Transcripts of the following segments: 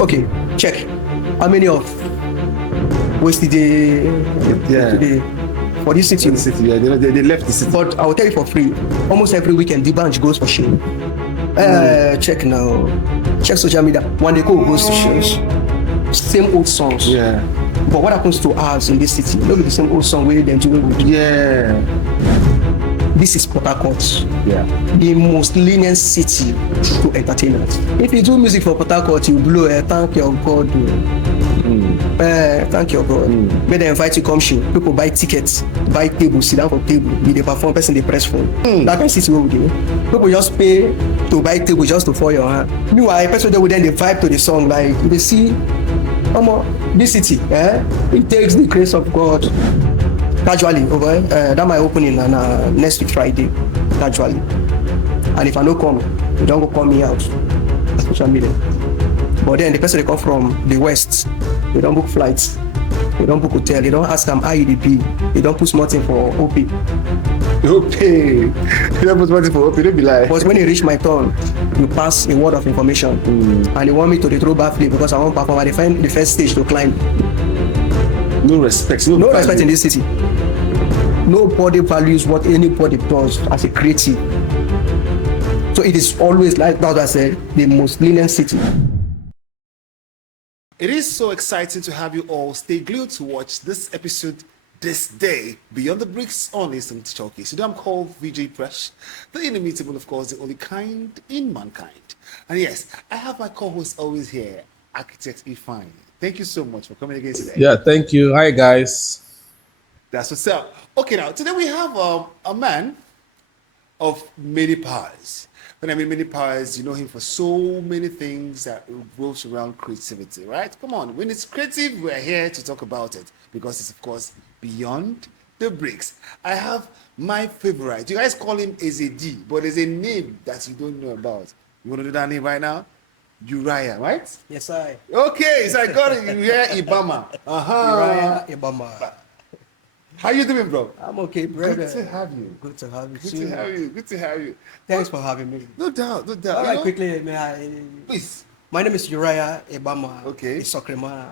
Okay, check. How many of wasted day today for this city? The city, yeah, they left the city. But I will tell you for free. Almost every weekend, the bunch goes for show. Check now. Check social media. When they go goes to shows, same old songs. Yeah. But what happens to us in this city? Look at the same old song where they're doing good. Yeah. This is Port Harcourt. Yeah. The most lenient city to entertainers. If you do music for Port Harcourt, you blow. Thank your God. Thank your God. When they invite you come show, people buy tickets, buy tables, sit down for table. They perform, person they press phone. That kind of city we do. People just pay to buy table just to fall your hand. Meanwhile, person they would then they vibe to the song like they see, this city, it takes the grace of God. Casually over that my opening on next week Friday. Casually, and if I no come, you don't go call me out. Social media. But then the person they come from the west, they don't book flights, they don't book hotel, they don't ask them how you be, they don't put small thing for OP. Okay. You don't put money for OP, don't be like. But when it reach my turn, you pass a word of information, and they want me to throw back flip because I want to perform at the first stage to climb. No respect. No respect in this city. Nobody values what anybody does as a creative. So it is always like that I said, the most lenient city. It is so exciting to have you all stay glued to watch this episode this day. Beyond the Bricks on Instant Showcase. Today I'm called VJ Fresh, the inimitable, of course, the only kind in mankind. And yes, I have my co-host always here, Architect Ifeanyi. Thank you so much for coming again today. Yeah, thank you. Hi, guys. That's what's up. Okay, now today we have a man of many powers. When I mean many powers, you know him for so many things that revolves around creativity, right? Come on, when it's creative, we're here to talk about it because it's of course beyond the bricks. I have my favorite. You guys call him Ezedi, but there's a name that you don't know about. You want to do that name right now? Uriah, right? Yes, I. Okay, so I got it. Uriah Ibama. Uriah Ibama. How you doing, bro? I'm okay, brother. Good to have you. Good to have you. Good to have you. Good to have you. Thanks for having me. No doubt, no doubt. All right, quickly, Please. My name is Uriah Ibama. Okay. Isokrema.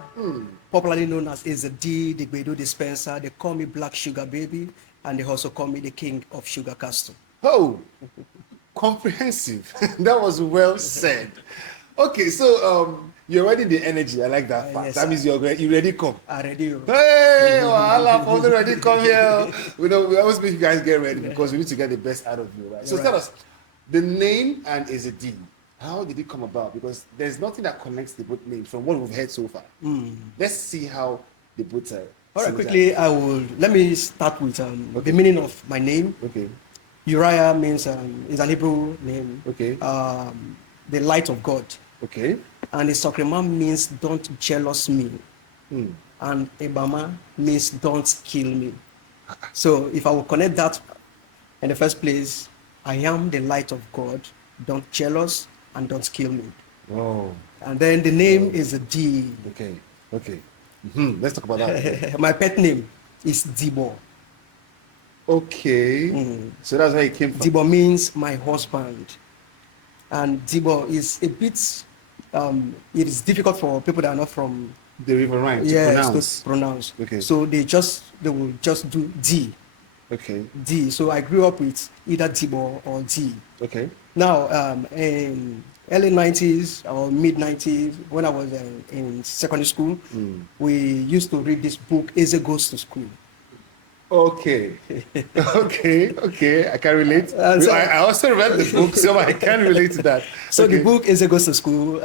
Popularly known as Ezedi, the Gbedo dispenser. They call me Black Sugar Baby, and they also call me the King of Sugar Castle. Oh, comprehensive. That was well said. Okay, so you're already the energy. I like that fact. Yes, That means you already come. I ready you. Hey, Wahala, for already come here. We always make you guys get ready because we need to get the best out of you, right? So tell us, the name and Ezedi, how did it come about? Because there's nothing that connects the both names from what we've heard so far. Let's see how the both are. All right, quickly, let me start with the meaning of my name. Okay. Uriah means is an Hebrew name. Okay. The light of God. Okay. And the Isokrema means don't jealous me. And Ibama means don't kill me. So if I will connect that in the first place, I am the light of God, don't jealous and don't kill me. Oh. And then the name is a D. Okay. Okay. Let's talk about that. My pet name is Dibo. Okay. So that's where it came from. Dibo means my husband. And Dibo is a bit, it is difficult for people that are not from the riverine to pronounce. Okay. So they will just do D. Okay. D. So I grew up with either Dibo or D. Okay. Now, in early 90s or mid 90s, when I was in secondary school, we used to read this book, Eze Goes to School. Okay. Okay. I can relate. I also read the book, so I can relate to that. So the book Eze Goes to School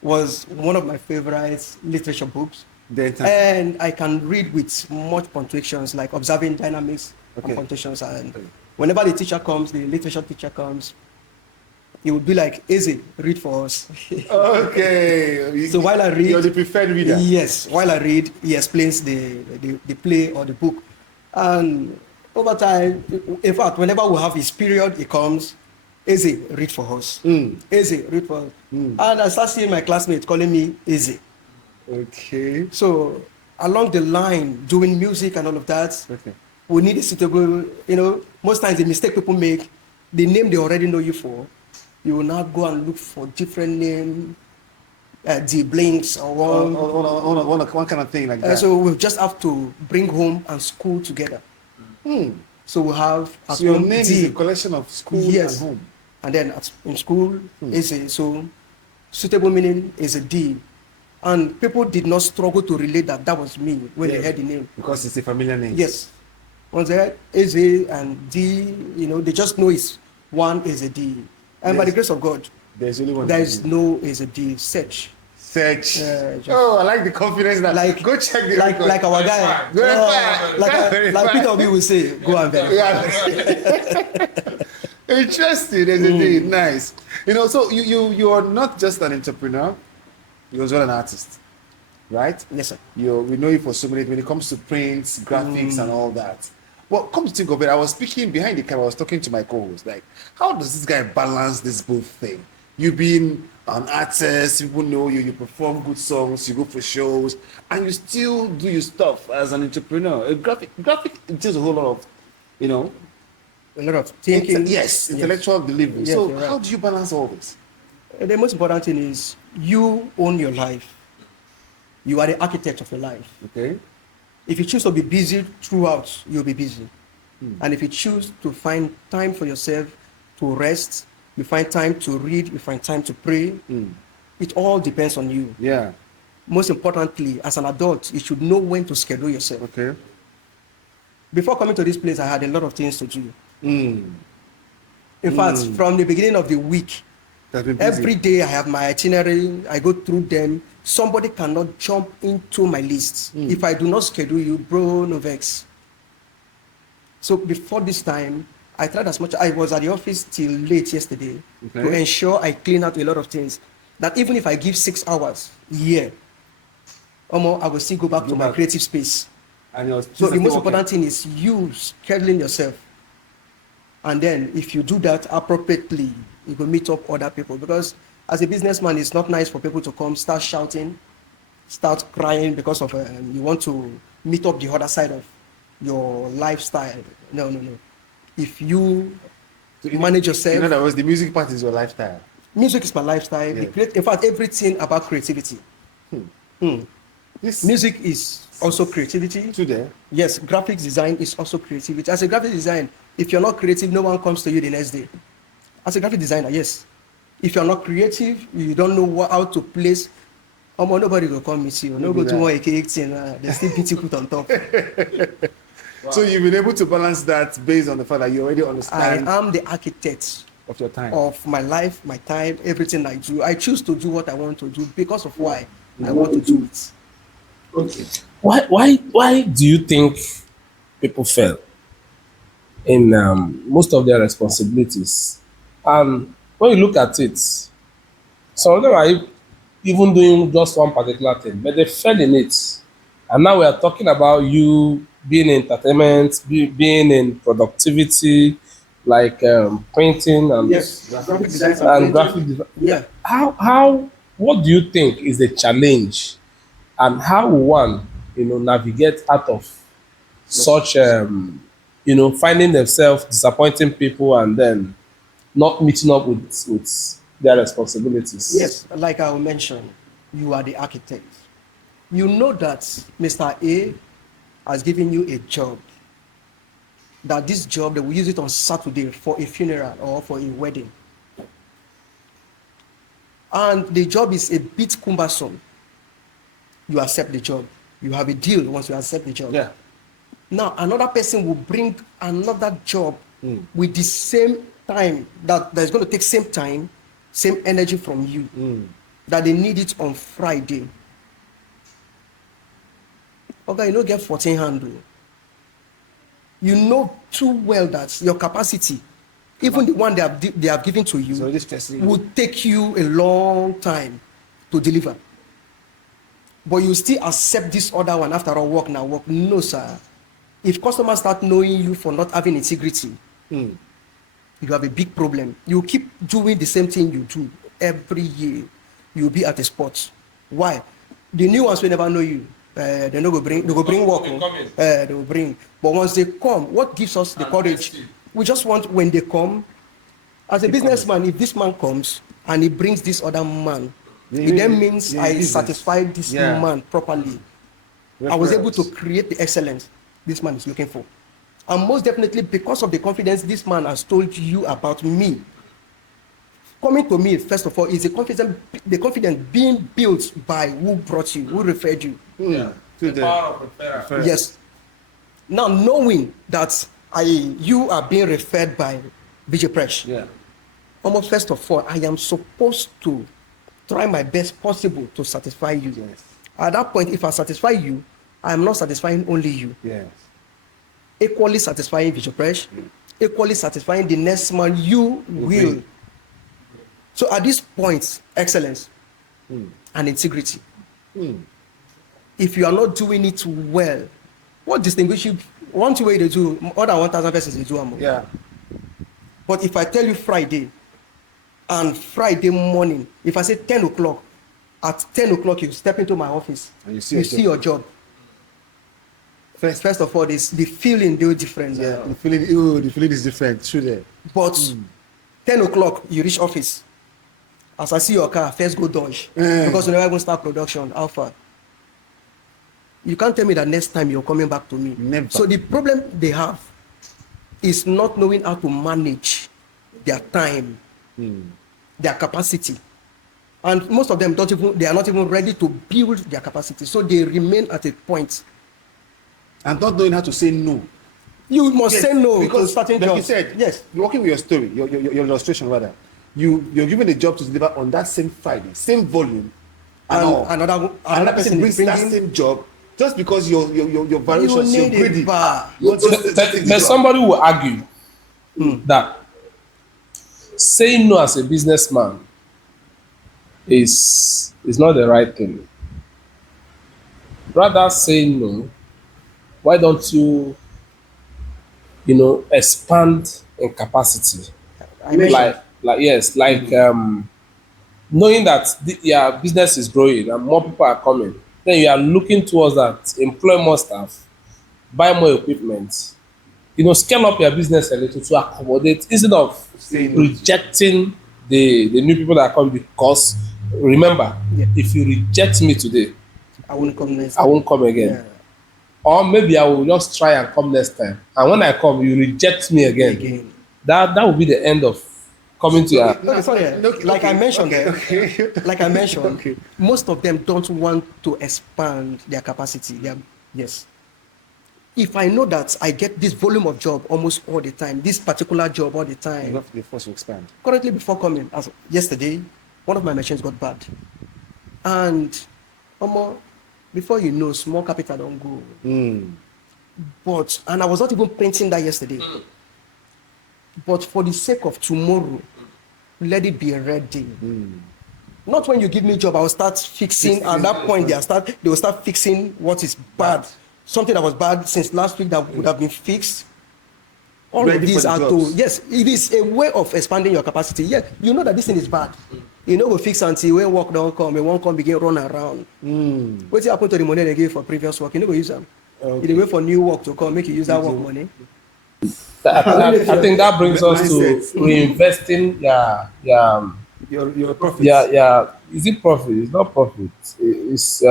was one of my favorite literature books. And I can read with much punctuations, like observing dynamics and punctuations. And whenever the teacher comes, the literature teacher comes, it would be like, Eze, read for us. Okay. So while I read... You're the preferred reader. Yes. While I read, he explains the play or the book. And over time, in fact, whenever we have his period, he comes, Eze, read for us. Eze, read for us. And I start seeing my classmates calling me Eze. Okay. So along the line, doing music and all of that, we need a suitable, most times the mistake people make, the name they already know you for, you will now go and look for different name the blinks or One kind of thing like that. so we just have to bring home and school together. So we have at So your home name is D. a collection of school Yes. and home. And then in school is a so suitable meaning is a D. And people did not struggle to relate that was me when they heard the name. Because it's a familiar name. Yes. Once they heard is A and D, they just know it's one is a D. And by the grace of God, There's only one. there is no is a D. Search. Search. Just- Oh, I like the confidence that. Like Go check the like record. like our guy. Verify. Like Peter Obi will say, go and verify. Yeah. Interesting, isn't nice. So you are not just an entrepreneur, you're as well an artist, right? Yes, sir. We know you for so many when it comes to prints, graphics, and all that. Well, come to think of it, I was speaking behind the camera. I was talking to my co-host, like, how does this guy balance this both thing? You being an artist, people know you, you perform good songs, you go for shows, and you still do your stuff as an entrepreneur. A graphic entails a whole lot of, A lot of thinking. intellectual delivery. Yes, So you're right. how do you balance all this? The most important thing is you own your life. You are the architect of your life. Okay. If you choose to be busy throughout, you'll be busy. And if you choose to find time for yourself to rest, you find time to read, you find time to pray, it all depends on you. Yeah. Most importantly, as an adult, you should know when to schedule yourself. Okay. Before coming to this place, I had a lot of things to do. Mm. In fact, from the beginning of the week, That's been busy. every day I have my itinerary, I go through them. Somebody cannot jump into my list. If I do not schedule you, bro, no vex. So before this time, I tried as much. I was at the office till late yesterday to ensure I clean out a lot of things. That even if I give 6 hours here, I will still go back to my creative space. And it was So the most important thing is you scheduling yourself. And then if you do that appropriately, you will meet up other people. Because as a businessman, it's not nice for people to come, start shouting, start crying because of you want to meet up the other side of your lifestyle. No. If you manage yourself, In other words, the music part is your lifestyle. music is my lifestyle. Yeah. In fact, everything about creativity. This Music is also creativity. today. Yes, graphics design is also creativity. As a graphic design, if you're not creative, no one comes to you the next day. As a graphic designer, yes. If you're not creative, you don't know how to place. Nobody will come meet you. No go to one AK thing. They still put you put on top. So you've been able to balance that based on the fact that you already I understand am the architect of your time. of my life, my time, everything I do. I choose to do what I want to do because of why I want to do it. Okay. Why do you think people fail in most of their responsibilities? And when you look at it, some of them are even doing just one particular thing, but they fail in it. And now we are talking about you being in entertainment, being in productivity, like printing and Yes, graphic design and graphic design. Yeah. What do you think is the challenge, and how will one navigate out of such finding themselves disappointing people and then not meeting up with their responsibilities? Yes, like I mentioned, you are the architect. You know that Mr. A has given you a job. That this job, they will use it on Saturday for a funeral or for a wedding. And the job is a bit cumbersome. You accept the job. You have a deal once you accept the job. Yeah. Now, another person will bring another job with the same time, that's going to take same time, same energy from you, that they need it on Friday. Okay, you don't get 14 handle. You know too well that your capacity, even the one they have given to you, So this person will take you a long time to deliver. But you still accept this other one after all work now work. No, sir. If customers start knowing you for not having integrity, you have a big problem. You keep doing the same thing you do every year. You'll be at a spot. Why? The new ones will never know you. They go bring work. They will bring. But once they come, what gives us the courage? We just want when they come, as a businessman, if this man comes and he brings this other man, It then means I business. satisfied this Yeah. man properly. I was able to Referrals. create the excellence this man is looking for. And most definitely because of the confidence this man has told you about me. Coming to me, first of all, is the confidence being built by who brought you, who referred you. To The the power of referral. Yes. Now knowing that you are being referred by VJ Press. Yeah. Almost first of all, I am supposed to try my best possible to satisfy you. Yes. At that point, if I satisfy you, I am not satisfying only you. Yes. Equally satisfying VJ Press, equally satisfying the next man you will. be. So at this point, excellence and integrity. If you are not doing it well, what distinguishes you? One way they do more than 1,000 persons they do am. Yeah. But if I tell you Friday, and Friday morning, if I say 10 o'clock, at 10 o'clock you step into my office, And you see your job. First of all, the feeling they different. Yeah. The feeling is different. True there. But 10 o'clock you reach office. As I see your car, first go dodge. Because you never even start production. Alpha. You can't tell me that next time you're coming back to me. Never. So the problem they have is not knowing how to manage their time, their capacity. And most of them they are not even ready to build their capacity. So they remain at a point. And not knowing how to say no. You must say no because to starting like jobs. you said, yes, you're working with your story, your illustration rather. You're given a job to deliver on that same Friday, same volume, and another person brings is that bringing. same job just because your variations, you're need greedy. a bar. But somebody will argue that saying no as a businessman is not the right thing. Rather saying no, why don't you expand in capacity? I mentioned. Knowing that your business is growing and more people are coming, then you are looking towards that, employ more staff, buy more equipment, scale up your business a little to accommodate instead of rejecting the new people that come. Because remember, if you reject me today, I won't come next. I won't come again. Yeah. Or maybe I will just try and come next time. And when I come, you reject me again. That will be the end of coming to your. Like I mentioned, most of them don't want to expand their capacity. Yes. If I know that I get this volume of job almost all the time, this particular job all the time. You have to be forced to expand. Currently, before coming, as yesterday, one of my machines got bad. And before you know, small capital don't go. And I was not even printing that yesterday. But for the sake of tomorrow, let it be ready. Not when you give me a job, I will start fixing. At that point, they will start fixing what is bad. Something that was bad since last week that would have been fixed. All Ready of these for the are jobs. yes, it is a way of expanding your capacity. Yeah, you know that this thing is bad. You know, we fix until when work don't come, when one come begin run around. What happened to the money they gave for previous work? You know, we use them. You dey wait for new work to come, make you use that work money. I think that brings us to reinvesting Your profits. Is it profit? It's not profit. It's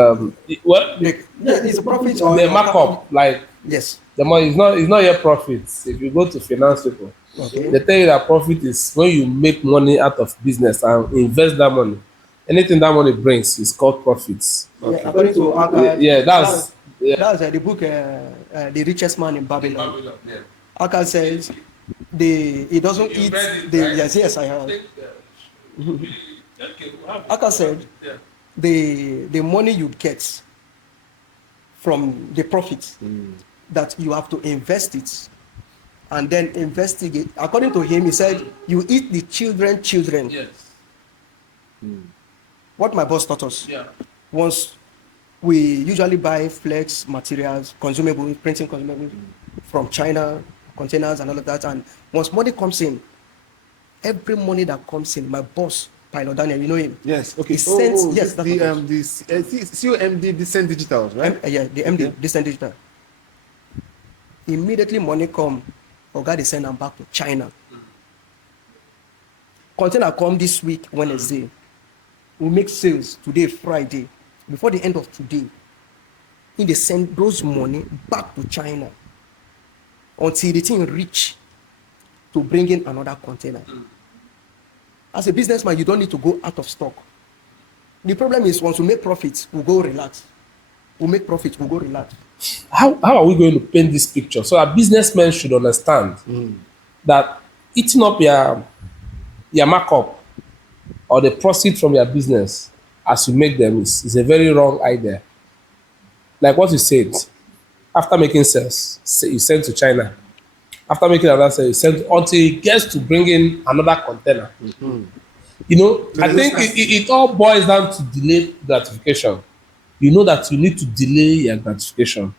It's a profit. the markup. Like Yes. the money is not your profit. If you go to finance people, they tell you that profit is when you make money out of business and invest that money. Anything that money brings is called profits. According to That's the book, The Richest Man in Babylon. Aka says he doesn't eat yes I have. Aka said the money you get from the profit that you have to invest it and then investigate. According to him, he said you eat the children. Yes. What my boss taught us. Yeah. Once we usually buy flex materials, consumables, printing consumables from China, containers and all of that. And once money comes in, every money that comes in, my boss, Pilot Daniel, you know him. Yes. Okay. He sends, yes, the COMD Descent Digitals, right? The MD, Descent Digital. Immediately money come, Oga they send them back to China. Container come this week, Wednesday. will make sales today, Friday, before the end of today. They send those money back to China until the thing reach to bring in another container. As a businessman, you don't need to go out of stock. The problem is once we make profits, we'll go relax. We'll make profits, we'll go relax. How are we going to paint this picture so that businessmen should understand that eating up your markup or the proceed from your business as you make them is a very wrong idea. Like what you said, after making sales, you send to China. After making another sale, you send until it gets to bring in another container. You know, I think it all boils down to delayed gratification. You know that you need to delay your gratification.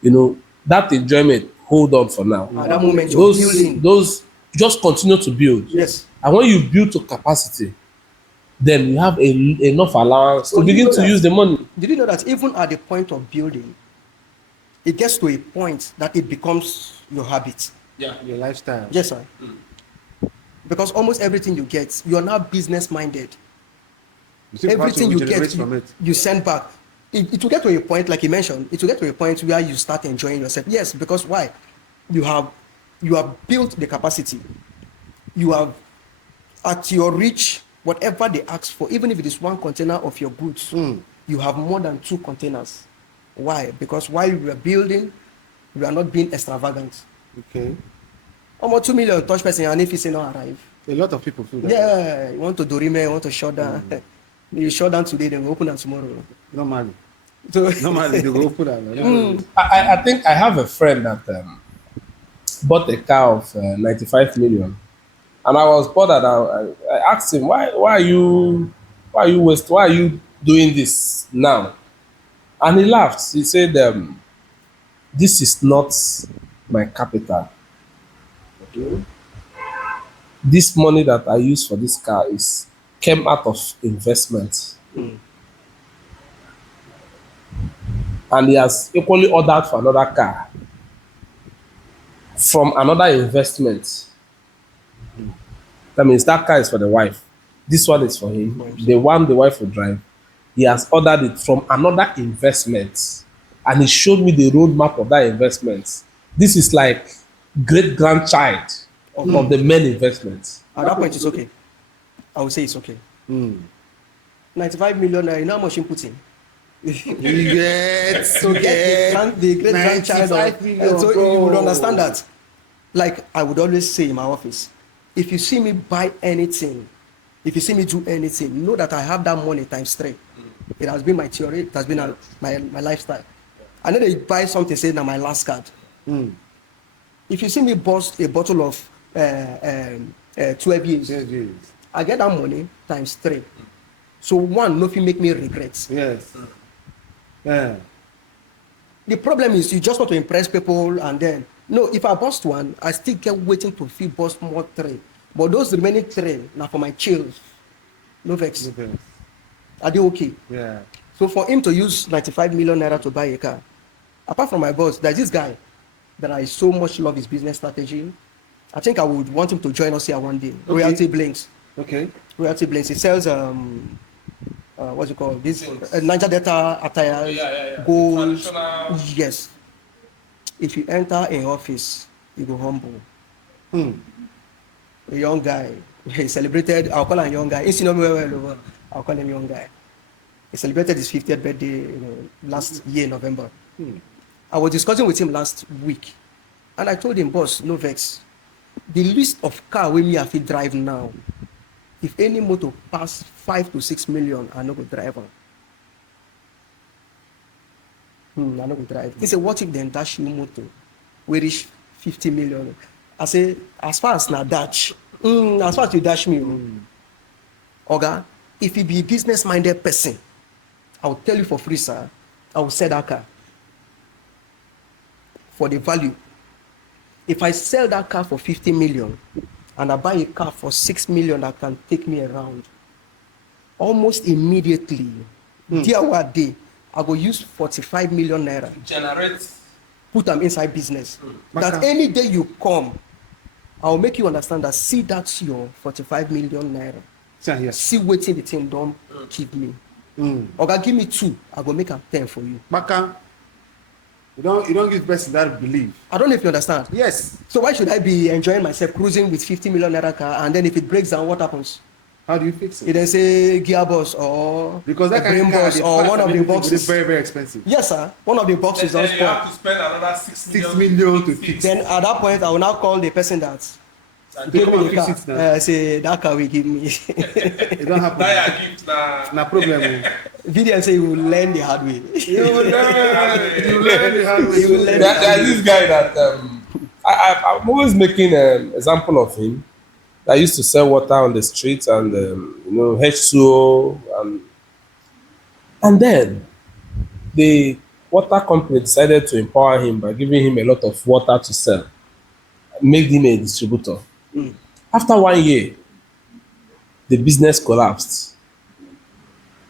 You know, that enjoyment, hold on for now. At that moment, you're building. Those just continue to build. Yes. And when you build to capacity, then you have enough allowance to begin to use the money. Did you know that even at the point of building, it gets to a point that it becomes your habit? Yeah. Your lifestyle. Yes, sir. Because almost everything you get, you are now business minded. Everything you get, you send back. It will get to a point, like you mentioned, it will get to a point where you start enjoying yourself. Yes, because why? You have built the capacity. You have, at your reach, whatever they ask for, even if it is one container of your goods, you have more than 2 containers. Why? Because while you are building, you are not being extravagant. Okay. Almost 2 million touch person, and if it's not arrive. A lot of people feel that. Yeah, you want to dorime, you want to shut down. You shut down today, then we open that tomorrow. Normally. So Normally, they go open that. I think I have a friend that bought a car of 95 million. And I was bothered. I asked him, why are you doing this now? And he laughed. He said, this is not my capital. This money that I use for this car came out of investment. And he has equally ordered for another car from another investment. That means that car is for the wife. This one is for him. The one the wife will drive. He has ordered it from another investment. And he showed me the roadmap of that investment. This is like great-grandchild of the main investment. at that point, it's okay. I would say it's okay. 95 million, you know how much you put in? Yes. So get the great grandchild, so you would understand that. Like I would always say in my office, if you see me buy anything, if you see me do anything, know that I have that money times 3. It has been my theory, it has been my lifestyle. I know they buy something, say now my last card. If you see me bust a bottle of 12 years, I get that money times 3. So one, nothing make me regret. Yes. Yeah. The problem is you just want to impress people, and then no, if I bust one, I still get waiting to feel bust more 3. But those remaining 3 now for my chills. No vex. Okay. Are they okay? Yeah. So for him to use 95 million naira to buy a car, apart from my boss, there's this guy that I so much love his business strategy. I think I would want him to join us here one day. Okay. Royalty Blinks. Okay. Royalty Blinks. He sells what's it called? This Niger Delta attire, gold. Traditional. Yes. If you enter in office, you go humble. A young guy. He celebrated. I'll call him young guy. He's not well. I'll call him young guy. He celebrated his 50th birthday, last year, November. I was discussing with him last week, and I told him, boss, no vex. The list of car we me have to drive now. If any motor pass 5 to 6 million, I no go drive on. I no go drive. He said, what if they dash you motor? We reach 50 million. I say, as far as na dash, as far as you dash me, Oga, if you be a business-minded person, I will tell you for free, sir. I will sell that car for the value. If I sell that car for 50 million and I buy a car for 6 million that can take me around, almost immediately, day, I go use 45 million naira. Generate. Put them inside business. That any day you come, I'll make you understand that, see, that's your 45 million naira. Yes. See wetin the thing don give me. Oga, give me 2, I go make am 10 for you. Maka, you don't give person that belief. I don't know if you understand. Yes. So why should I be enjoying myself cruising with 50 million naira car, and then if it breaks down, what happens? How do you fix It it? then say gearbox or Because that a kind brain of car, box or one of the is boxes. very, very expensive. Yes, sir. One of the boxes Then don you have spoil. to spend another 6 million to fix. Then at that point, I will now call the person that They gave come me and the fix car. it now. Say that car will give me. It don't happen. Buy a gift na. Na problem. VDM say you will learn the hard way. You will learn. You learn the hard way. You will learn. There's this guy that I'm always making an example of him. That used to sell water on the streets and H2O and then the water company decided to empower him by giving him a lot of water to sell, made him a distributor. After 1 year, the business collapsed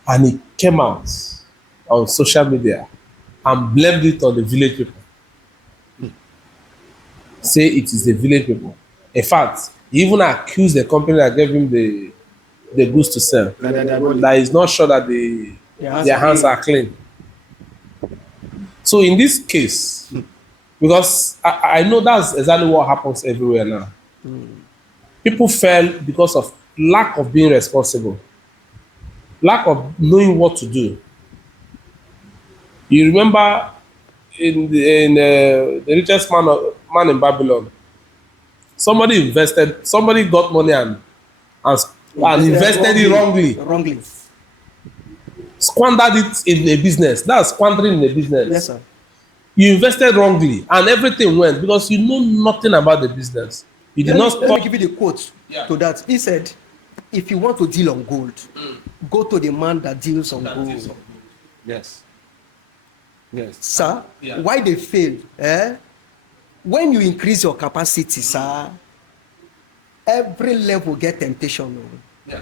and he came out on social media and blamed it on the village people. Say it is the village people. In fact, he even accused the company that gave him the goods to sell. That is not sure that their hands are clean. So in this case, because I know that's exactly what happens everywhere now. People fail because of lack of being responsible, lack of knowing what to do. You remember in the richest man in Babylon, somebody got money and invested it wrongly, Wrongly. squandered it in a business. That's squandering in a business. Yes, sir. You invested wrongly and everything went because you know nothing about the business. You did not Let me stop. give you the quote Yeah. to that. He said, if you want to deal on gold, go to the man that deals on gold. Yes. Yes. Sir, Yeah. why they fail? When you increase your capacity, sir, every level get temptation. Yeah.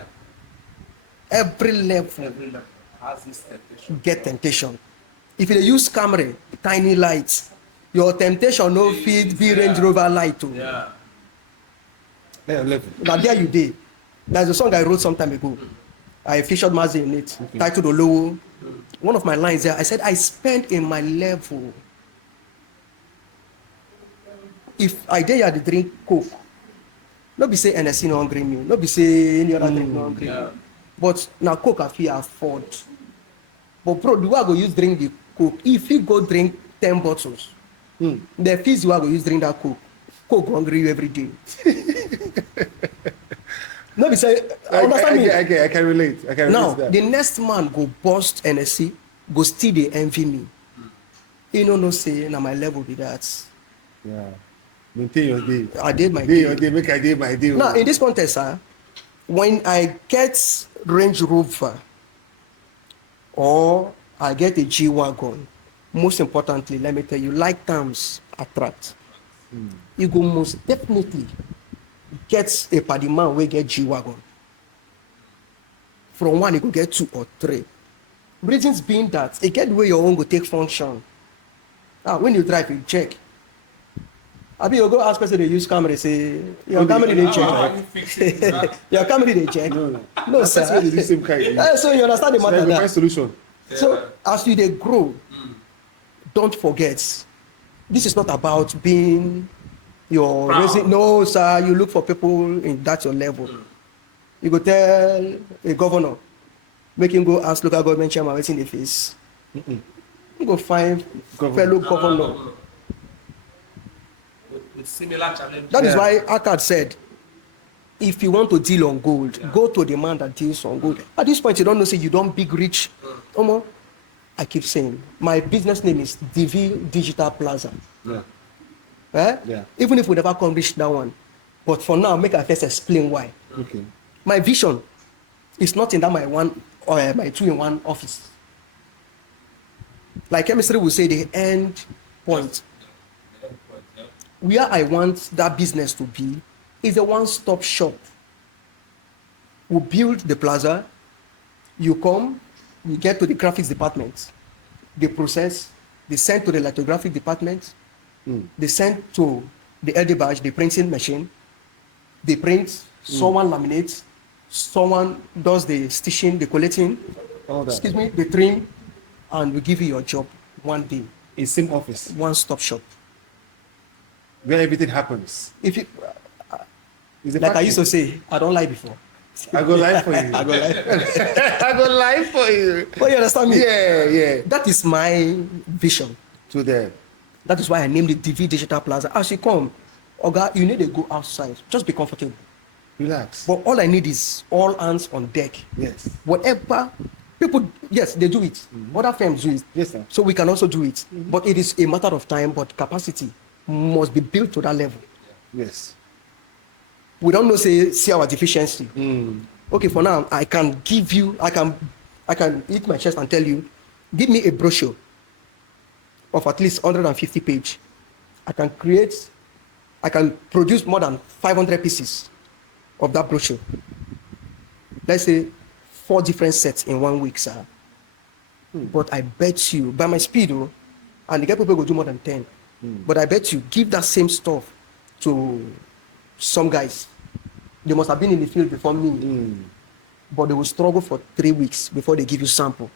Every level Every level has this temptation. get temptation. If you dey use camera, tiny lights, your temptation no fit be Range Rover light. Yeah. Level. Na there you dey. There's a song I wrote some time ago. I featured Mazi in it, titled Olowo. One of my lines there, I said, I spend in my level. If I dey here dey drink Coke, no be say NSC no hungry me, no be say any other drink no hungry me. But na Coke I fit afford. But bro, the way I go use drink the Coke, if you go drink 10 bottles, the fees you are go use drink that Coke go hungry you every day. No be say, understand me. I can relate. I can relate Now, to that. the next man go bust NSC, go still dey envy me. He no say na my level be that. Yeah. Maintain your day. I did my Day your day. day. Make I day my day. Now, in this context, when I get Range Rover or I get a G-Wagon, most importantly, let me tell you, like terms attract. You go most definitely get a party man wey get G-Wagon. From one, you go get 2 or 3. Reasons being that, it get the way your own go take function. Now, when you drive, you check. Abi you go ask person dey use camera say your camera dey check. Your camera dey check. No That's sir. why they do same kind. So you understand the So matter I go now. find solution. So as you dey grow, don't forget, this is not about being your Proud. raising. No sir, you look for people in that your level. You go tell a governor, make him go ask local government chairman wetin dey face. You go find fellow governor. With similar challenges. That is why Harcourt said, if you want to deal on gold, go to the man that deals on gold. At this point, you don't know, say you don't big rich. Omo, I keep saying, my business name is DV Digital Plaza. Yeah. Yeah. Even if we never come reach that one. But for now, make I first explain why. Okay. My vision is not in that my one or my 2-in-1 office. Like chemistry will say, the end point. Where I want that business to be is a one-stop shop. We build the plaza, you come, you get to the graphics department, they process, they send to the lithographic department, they send to the LD badge, the printing machine, they print, someone laminates, someone does the stitching, the collating, All that. excuse me, the trim, and we give you your job one day, In same office one-stop shop. where everything happens. If you, It's a like I factory. used to say, I don't lie before. I go live for you. I go lie. I go live for you. But you understand me? Yeah, yeah. That is my vision. To them. That is why I named it DV Digital Plaza. As you come, Oga, you need to go outside. Just be comfortable. Relax. But all I need is all hands on deck. Yes. Whatever people, yes, they do it. Other firms do it. Yes, sir. So we can also do it. But it is a matter of time, but capacity must be built to that level. Yes. We don't know, see our deficiency. Okay, for now, I can give you, I can hit my chest and tell you, give me a brochure of at least 150 page. I can produce more than 500 pieces of that brochure. Let's say 4 different sets in 1 week, sir. But I bet you, by my speed, and the guy people go do more than 10. But I bet you, give that same stuff to some guys. They must have been in the field before me. But they will struggle for 3 weeks before they give you sample.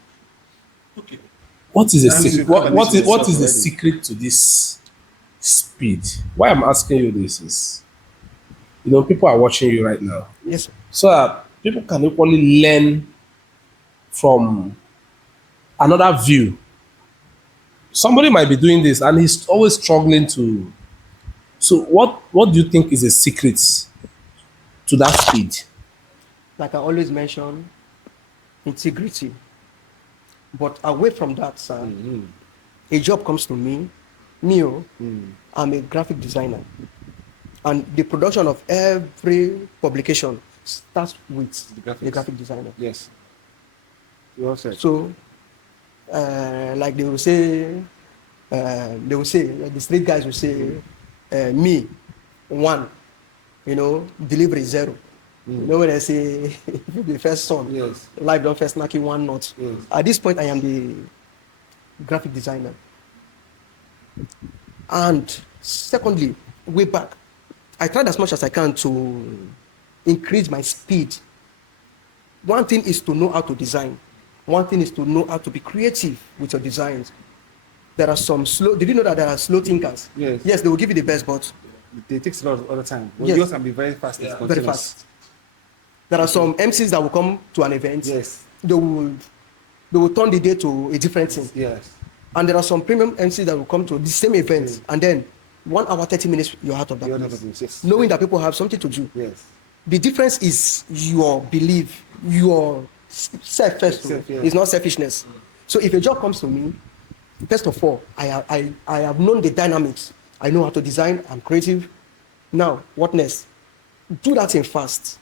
What is the That means secret? you've What covered is this what is the already. secret to this speed? Why I'm asking you this is, people are watching you right now, Yes, sir. so that people can equally learn from another view. Somebody might be doing this and he's always struggling to. So what do you think is the secret to that speed? Like I always mention, integrity. But away from that, sir, a job comes to me, I'm a graphic designer. And the production of every publication starts with The the graphics. graphic designer. Yes. You all said. So, like they will say, like the street guys will say, me, 1, delivery 0. You know when I say the first son, Yes. life don't first knock you 1 not. Yes. At this point, I am the graphic designer. And secondly, way back, I tried as much as I can to increase my speed. One thing is to know how to design. One thing is to know how to be creative with your designs. There are some slow. Did you know that there are slow thinkers? Yes. Yes, they will give you the best, but It takes a lot of other time. But Yes. yours can be very fast. It's very continuous. fast. There are some MCs that will come to an event. Yes. They will turn the day to a different thing. Yes. And there are some premium MCs that will come to the same event, and then 1 hour 30 minutes you're out of that The other place. things, yes. Knowing that people have something to do. Yes. The difference is your belief, your self first. Self, yeah. It's not selfishness. So if a job comes to me, first of all, I have known the dynamics. I know how to design. I'm creative. Now, what next? Do that thing fast.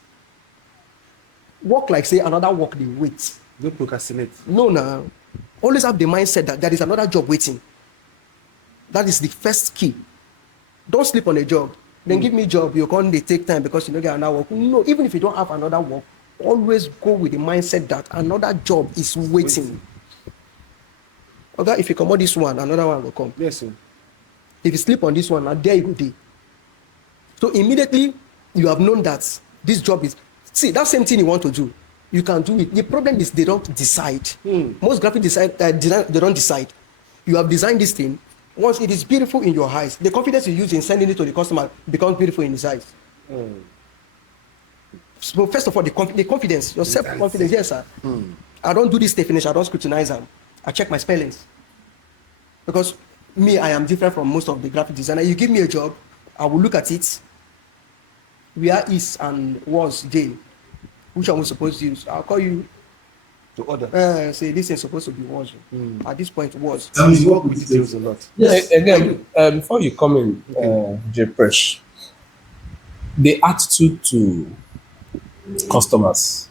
Work like say another work they wait. Don't procrastinate. No, no. Always have the mindset that there is another job waiting. That is the first key. Don't sleep on a job. Then give me job. You can't they take time because you don't get another work. No, even if you don't have another work, always go with the mindset that another job is waiting. Okay, if you come on this one, another one will come. Yes, sir. If you sleep on this one, now there you go day. So immediately you have known that this job is, see, that same thing you want to do, you can do it. The problem is they don't decide. Most graphic design, they don't decide. You have designed this thing. Once it is beautiful in your eyes, the confidence you use in sending it to the customer becomes beautiful in his eyes. So first of all, the confidence, your self-confidence, yes, sir. I don't do this definition, I don't scrutinize them. I check my spellings. Because me, I am different from most of the graphic designers. You give me a job, I will look at it. Where is and was day? Which one was supposed to use? I'll call you. To order. Say this is supposed to be was. At this point, was. So you work with details a lot. Yes, Again, before you come in, J. Presh, the attitude to customers.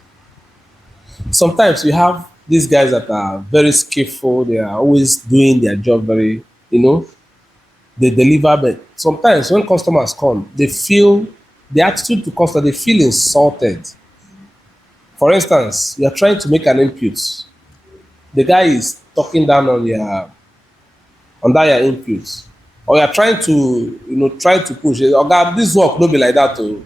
Sometimes you have these guys that are very skillful, they are always doing their job very, they deliver, but sometimes when customers come, they feel the attitude to customer, they feel insulted. For instance, you are trying to make an input. The guy is talking down on under your input. Or you are trying to, try to push it. Okay, this work don't be like that. Oh.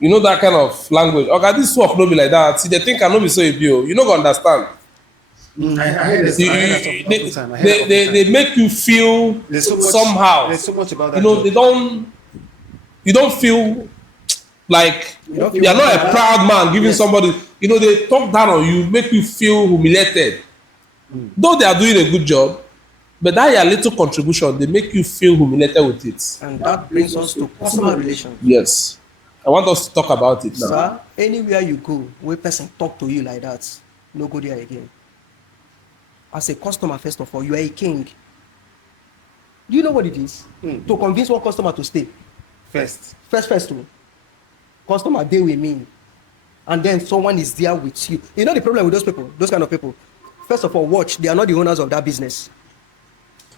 You know that kind of language. Okay, this work no be like that. See, they think I no be so e be o. You no go understand. I heard this. I heard that all the time. I heard that all the time. They make you feel There's so much, somehow. There's so much about that. You know, job. you don't feel like don't you feel are not a bad. proud man giving Yes. somebody, you know, they talk down on you, make you feel humiliated. Though they are doing a good job, but that your little contribution, they make you feel humiliated with it. And that brings us to customer relations. Yes. I want us to talk about it now. Sir, anywhere you go, where person talk to you like that, no go there again. As a customer, first of all, you are a king. Do you know what it is? To convince one customer to stay. First. First, customer dey with me, and then someone is there with you. You know the problem with those people, those kind of people. First of all, watch, they are not the owners of that business.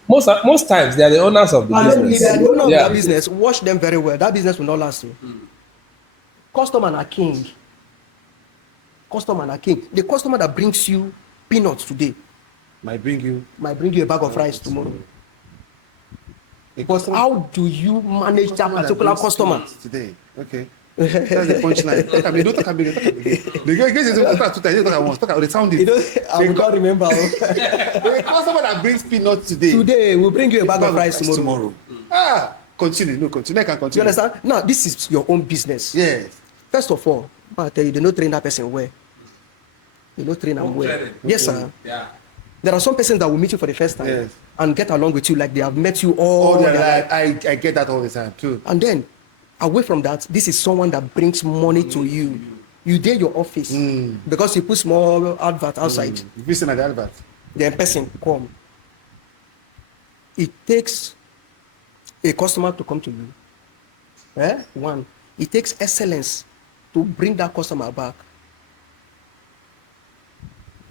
Most times they are the owners of the And then if business. they are the owner of Yeah. that business, watch them very well. That business will not last you. Customer na king. Customer na king. The customer that brings you peanuts today Might bring you. might bring you a bag of rice tomorrow. A But how do you manage that particular brings customer? peanuts today? Okay. That's the punchline. Talk about it, talk about it, talk about it. The guy gets talk at 2 times, talk at once, talk at the sound You it. know, I will not remember. The customer that brings peanuts today. Today we'll bring you a bag of rice tomorrow. Ah, continue. No, continue. I can You continue. understand? Now this is your own business. Yes. First of all, I tell you, they no train that person well. They no train them well. Yes, sir. Yeah. There are some persons that will meet you for the first time Yes. and get along with you like they have met you all Oh, their life. I get that all the time too. And then, away from that, this is someone that brings money to you. You dare your office because you put small advert outside. If you seen at the advert. Then person come. It takes a customer to come to you. One, it takes excellence to bring that customer back.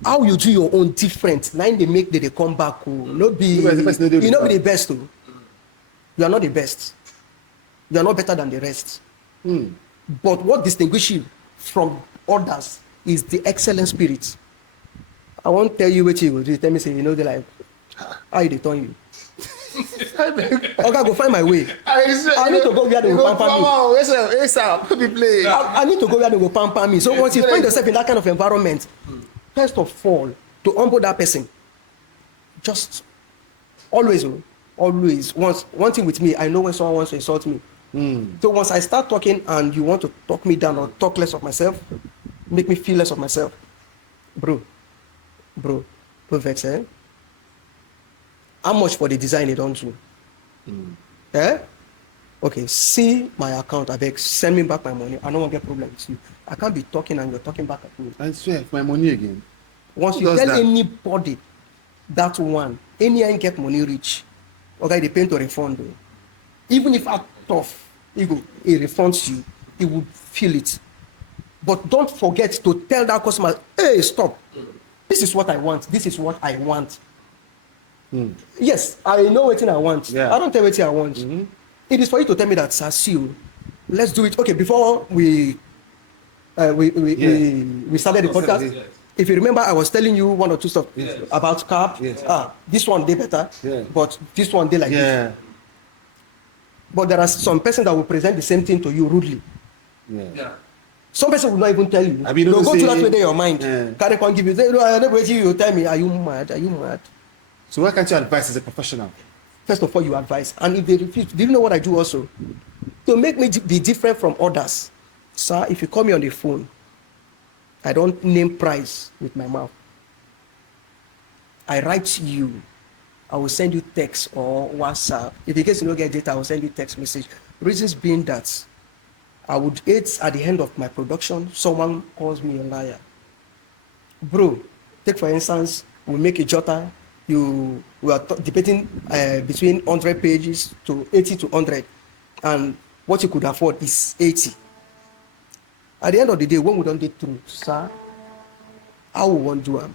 How you do your own different, now they make they come back. Oh. Not be You be not be the best. Oh. You are not the best. You are not better than the rest. But what distinguishes you from others is the excellent spirit. I won't tell you what you will do. Tell me, say, you know, they like, how they turn you? Okay, go find my way. I need to go where they will pamper me. Yes, sir. Be play. I need to go where they will pamper me. So once you find yourself in that kind of environment, first of all, to humble that person, just always, one thing with me, I know when someone wants to insult me. So once I start talking and you want to talk me down or talk less of myself, make me feel less of myself, bro, vex, eh? How much for the design you don't do? Okay, see my account, I beg, send me back my money. I don't want to get problem with you. I can't be talking and you're talking back at me. I swear, my money again. Once Who you does tell that? anybody that one, any ain't get money rich, okay, they pay to refund you. Even if I'm tough, he refunds you, he will feel it. But don't forget to tell that customer, hey, stop. This is what I want. This is what I want. Yes, I know what I want. Yeah. I don't tell what I want. It is for you to tell me that, sir, see you. Let's do it. Okay, before we started the podcast. Yes. If you remember, I was telling you one or two stuff about carb. Yes. This one they better, Yeah. but this one they like this. Yeah. But there are some person that will present the same thing to you rudely. Yeah. Some person will not even tell you. I mean, They'll don't go say- to that way in your mind. Yeah. Carry on give you. Say, no, I never wait till you tell me. Are you mad? Are you mad? So why can't you advise as a professional? First of all, you advise, and if they refuse, do you know what I do also? To make me be different from others, sir. If you call me on the phone, I don't name price with my mouth. I write to you. I will send you text or WhatsApp. If in case you don't get data, I will send you text message. Reasons being that I would hate at the end of my production, someone calls me a liar. Bro, take for instance, we make a jotter. We are debating between 100 pages to 80 to 100, and what you could afford is 80. At the end of the day, when we don't get through, sir, how we want to do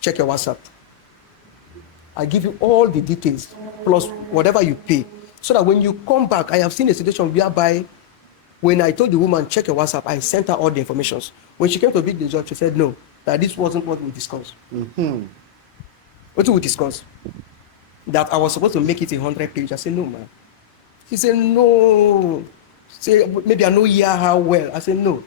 check your WhatsApp. I give you all the details plus whatever you pay, so that when you come back, I have seen a situation whereby when I told the woman check your WhatsApp, I sent her all the informations. When she came to bid the job, she said no, that this wasn't what we discussed. What did we discuss? That I was supposed to make it 100 pages. I said no, man. She said no. say maybe I know hear how well. I say no.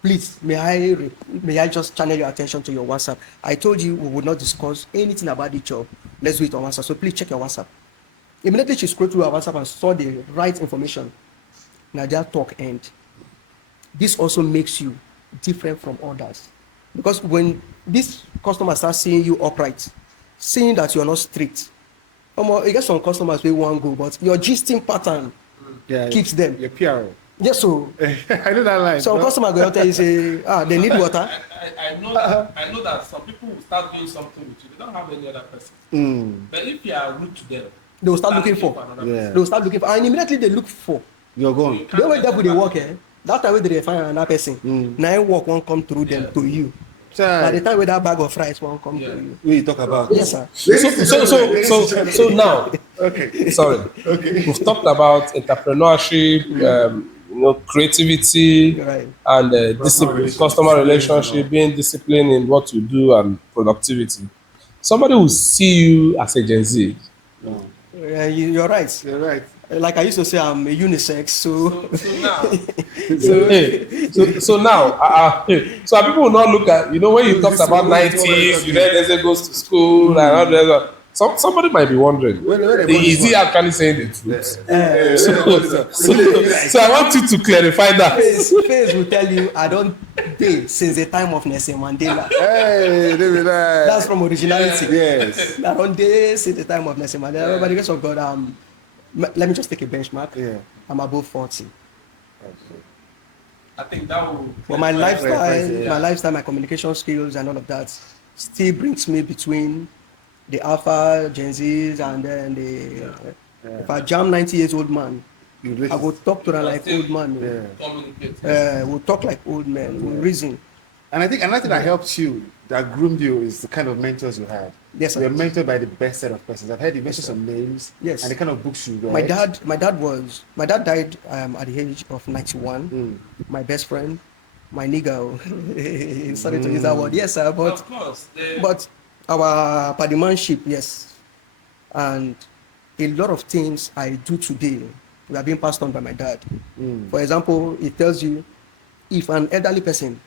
Please, may I just channel your attention to your WhatsApp? I told you we would not discuss anything about the job. Let's do it on WhatsApp. So please check your WhatsApp. Immediately she scrolled through her WhatsApp and saw the right information. Now that talk end. This also makes you different from others. Because when this customer starts seeing you upright, seeing that you're not strict, you get some customers wey wan go, but your gisting pattern keeps them. Your PR. Yes, so I know that line. some customer go tell you say, they need water. I know that some people will start doing something with you. They don't have any other person. But if you are rude to them, They will start looking for. Yeah. They will start looking for, and immediately they look for. You're gone. The way devil dey work, that time wey they find another person, na him work won't come through them to you. By the time where that bag of rice won't come to you. What you talk about? Yes, sir. So now, Okay. sorry, Okay. we've talked about entrepreneurship, creativity, Right. and discipline, customer relationship, being disciplined in what you do, and productivity. Somebody will see you as a Gen Z. You're right. You're right. Like I used to say, I'm a unisex, so So now, so people will not look at, when you talked about 90s, they goes to school and all that. Somebody might be wondering, is he actually saying the truth? So I want you to clarify that. Face will tell you I don't date since the time of Nelson Mandela. Hey, That's from originality. Yes. I don't date since the time of Nelson Mandela. By the grace of God, let me just take a benchmark. Yeah. I'm above 40. I think that will. But my lifestyle, my communication skills and all of that still brings me between the alpha, Gen Zs, and then if I jam 90 years old man, I will talk to them like old man. We'll talk like old men. We'll reason. And I think another thing that helped you, that groomed you, is the kind of mentors you had. Yes, sir. You're mentored by the best set of persons. I've heard you mention some names. Yes. And the kind of books you read. My dad died at the age of 91. My best friend, my nigga. Sorry to use that word. Yes, sir. But of course, but our padimanship, yes. And a lot of things I do today were being passed on by my dad. For example, it tells you if an elderly person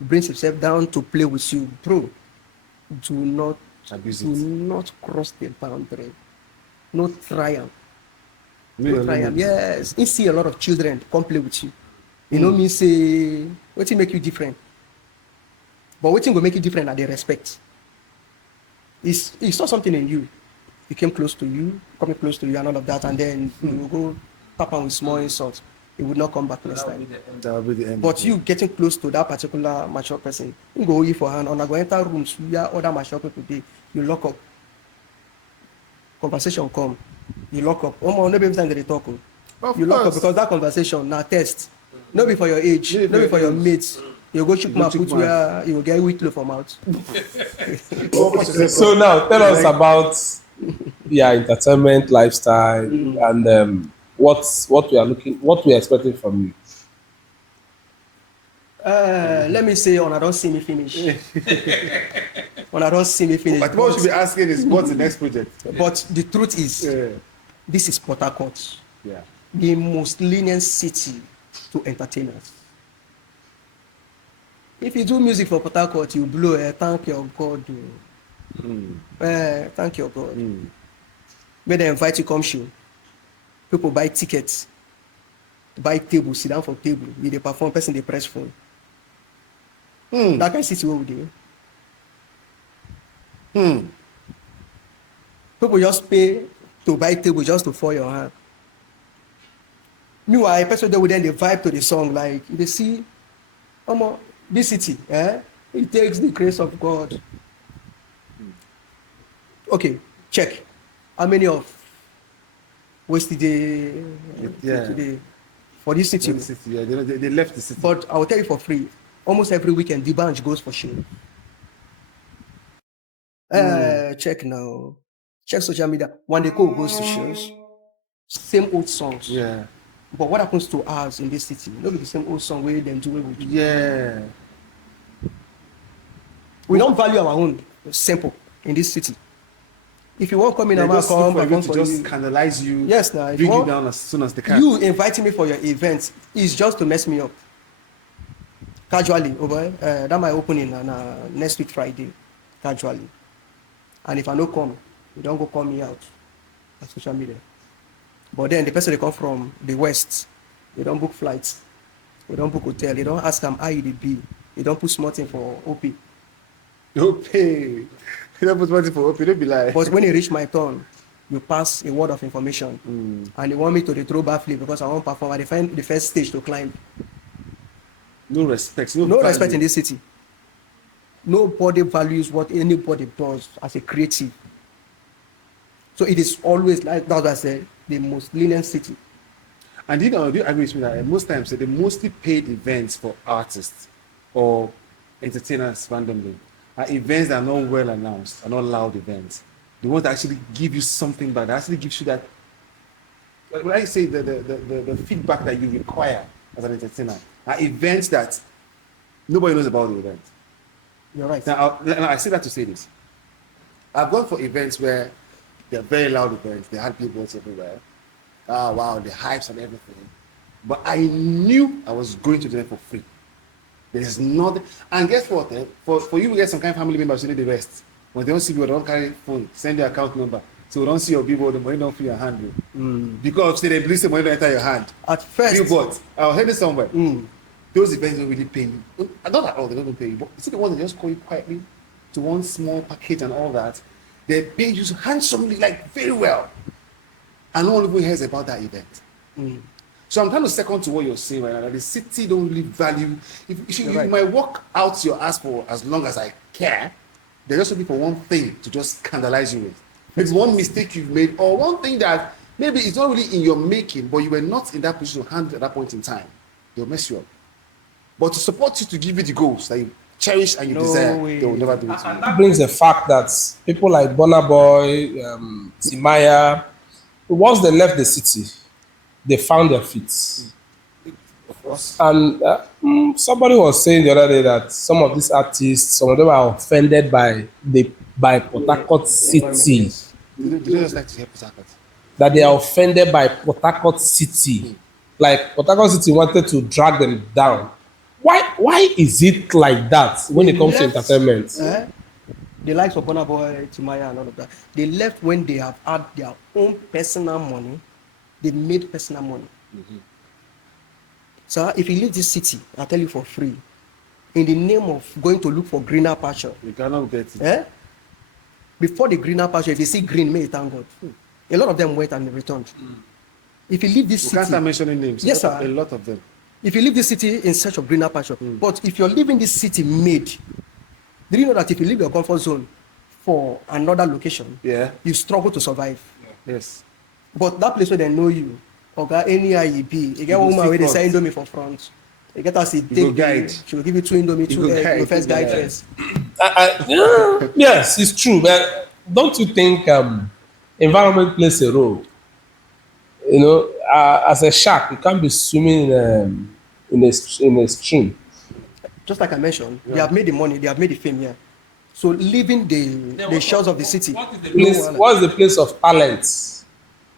brings himself down to play with you, bro, do not cross the boundary. No triumph. No triumph. Yes. You see a lot of children come play with you. You know me say, what will make you different? But what will make you different are the respect. He saw something in you. He came close to you, coming close to you and all of that, and then you will go tap on with small insults. He would not come back next time. That will be the end. But you getting close to that particular mature person, you go you for hand, or go enter rooms where other mature people dey, you lock up. Conversation come, you lock up. No be every time they talk. You lock up because that conversation na test. No be for your age, no be for your mates. You go shoot mouth, put where you will get whitlow from out. So now tell us about your entertainment lifestyle and what we are expecting from you. Let me say, I don't see me finish. I don't see me finish. But what we should be asking is, what's the next project? But the truth is, this is Port Harcourt, the most lenient city to entertainers. If you do music for Port Harcourt, you blow. Thank your God. Thank your God. When they invite you come show, people buy tickets, buy table, sit down for table. You dey perform, person dey press phone. That kind of city where we dey. People just pay to buy table just to fall your hand. Meanwhile, a person there would then they vibe to the song, like they see, this city, it takes the grace of God. Okay, check. How many of wasted day today for this city? They left the city. But I will tell you for free. Almost every weekend, the band goes for show. Check now. Check social media. When they goes to shows, same old songs. Yeah. But what happens to us in this city? Not be the same old song where them do what we do. Yeah. We don't value our own sample in this city. If you won't come in, They I'm gonna just look come. for I a way come to for just you. scandalize you, Yes, now. If bring you want- down as soon as they can. You inviting me for your event is just to mess me up. Casually, over. That might open in next week Friday. Casually. And if I no come, you don't go call me out on social media. But then the person they come from the west, they don't book flights, they don't book hotel, they don't ask them how you dey be, they don't put small thing for OP. Don't pay. You don't put money for OP, don't be like. But when it reach my turn, you pass a word of information, and they want me to dey throw backflip because I won't perform. I dey find the first stage to climb. No respect. No value. respect in this city. Nobody values what anybody does as a creative. So it is always like that's what I said, the most lenient city. And do you agree with me that most times they mostly paid events for artists or entertainers randomly are events that are not well announced, are not loud events. The ones that actually give you something back, that actually gives you that. When I say the feedback that you require as an entertainer are events that nobody knows about the event. You're right. Now I say that to say this. I've gone for events where they're very loud events. They had billboards everywhere. Oh wow, the hypes and everything. But I knew I was going to do it for free. There's nothing. And guess what? For you to get some kind of family members, you need the rest. When they don't see you, they don't carry phone, send your account number. So we don't see your billboard, the money don't fill your hand. Because they believe the money don't enter your hand. At first, Billboard. I was heading somewhere. Those events don't really pay you. Not at all, they don't pay you. But you see the ones that just call you quietly to one small package and all that. They pay you handsomely, like very well. And no one even hears about that event. So I'm kind of second to what you're saying right now, that the city don't really value. If you Right. might walk out your ass for as long as I care, they're just looking for one thing to just scandalize you with. It's one mistake you've made, or one thing that maybe it's not really in your making, but you were not in that position to handle at that point in time. They'll mess you up. But to support you, to give you the goals that you cherish and you No desire, way. they will never do it to And you. that brings the fact that people like Burna Boy, Timaya, once they left the city, they found their feet. Of course. And somebody was saying the other day that some of these artists, some of them are offended by Port Harcourt City. They don't just like to hear Port. That they are offended by Port Harcourt City. Like Port Harcourt City wanted to drag them down. Why is it like that when it comes to Left, entertainment? the likes of Burna Boy, Timaya, and all of that, they left when they have had their own personal money. They made personal money. So if you leave this city, I tell you for free, in the name of going to look for greener pasture, You cannot get it. before the greener pasture, if you see green, may you thank God. A lot of them went and returned. If you leave this You city, can't start mentioning names. Yes, a sir. lot of them. if you leave this city in search of greener pasture, but if you're leaving this city made, do you know that if you leave your comfort zone for another location, Yeah. you struggle to survive? Yes. But that place where they know you, oga anyhow you be, you get go one woman see wey dey sell front. indomie for front, you get as e go take guide. she go give you 2 indomie, You 2 go egg, you guide, go first you go guide guide. first. Yes, it's true, but don't you think environment plays a role? You know, as a shark, you can't be swimming in a stream. Just like I mentioned, they have made the money, they have made the fame here. So leaving the shores of the city, What's the place of talent?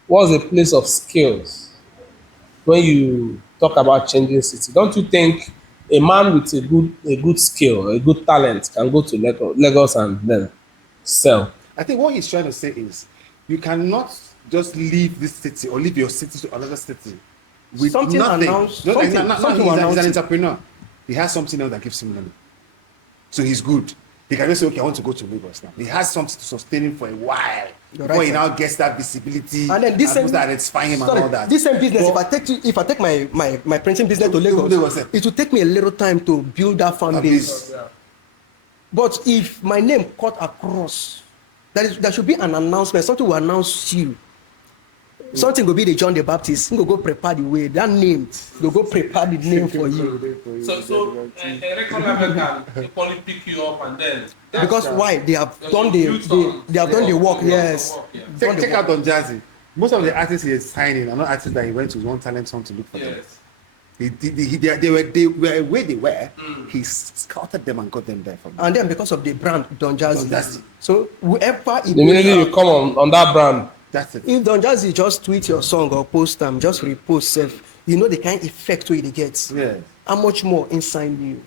What's the place of skills? When you talk about changing city, don't you think a man with a good skill, a good talent can go to Lagos and then sell? I think what he's trying to say is you cannot just leave this city or leave your city to another city with Something nothing. announced- Just like, something- now something he's, will he's announce an it. entrepreneur. He has something else that gives him money. So he's good. He can just say, okay, I want to go to Lagos now. He has something to sustain him for a while You're before right, he sir. now gets that visibility and then this and same, start identifying him and sorry, all that. this same business, But- if I take my printing business to To Lagos, Lagos, yeah. it will take me a little time to build that fan base. But if my name cut across, there should be an announcement. Something will announce you. Something will be the John the Baptist. You go prepare the way. That name, you go prepare the name for you. So a record label can equally pick you up and then. Because why? They have done the work. Yes. Done the Check work. out on Jazzy. Most of the artists he is signing are not artists that he went to one talent hunt to look for them. Yes. They were where they were. He scouted them and got them there from. And then because of the brand Don Jazzy, Don Jazzy. so whoever The minute you come on that brand, That's it. if Don Jazzy just tweet your song or post them, just repost self, you know the kind effect where it gets. Yeah. How much more inside you?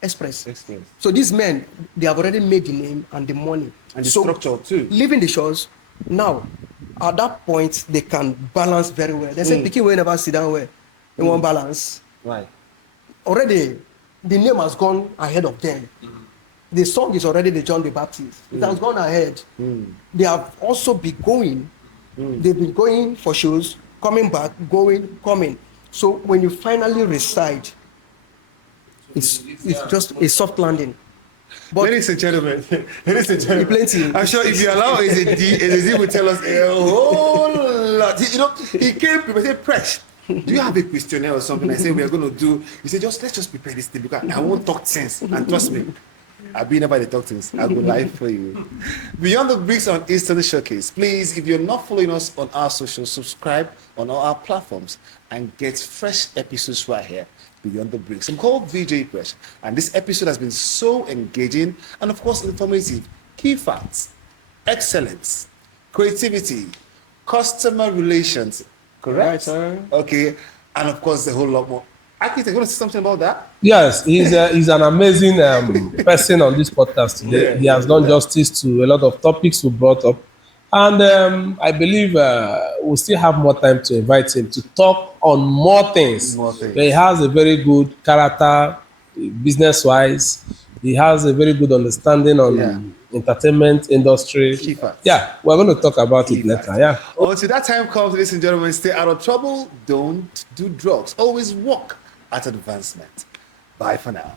Express. Express. So these men, they have already made the name and the money. And the so structure too. Leaving the shows, now, at that point, they can balance very well. They say, Pikin will never sit down well. They won't balance. Right. Already, the name has gone ahead of them. The song is already the John the Baptist. It has gone ahead. They have also been going. They've been going for shows, coming back, going, coming. So when you finally reside, it's just a soft landing. But Ladies and gentlemen, plenty. I'm sure if you allow Ezezi will tell us a whole lot. You know, he came prepared. He said, Presh, do you have a questionnaire or something? I said, we are going to do. He said, let's just prepare this thing because I won't talk sense. And trust me, I've been about the talk things. I will live for you. Beyond the Bricks on Eastern Showcase, please, if you're not following us on our socials, subscribe on all our platforms and get fresh episodes right here. Beyond the Bricks. I'm called VJ Presh, and this episode has been so engaging and, of course, informative. Key facts, excellence, creativity, customer relations. Correct? Right, sir. Okay, and of course, a whole lot more. Architect, you want to say something about that? yes, he's an amazing person on this podcast today. Yeah, He has done justice to a lot of topics we brought up. And I believe we'll still have more time to invite him to talk on more things. More things. He has a very good character, business-wise. He has a very good understanding on entertainment industry. Key facts. Yeah, we're going to talk about Key it later. facts. Yeah. Until that time comes, ladies and gentlemen, stay out of trouble. Don't do drugs. Always walk at advancement. Bye for now.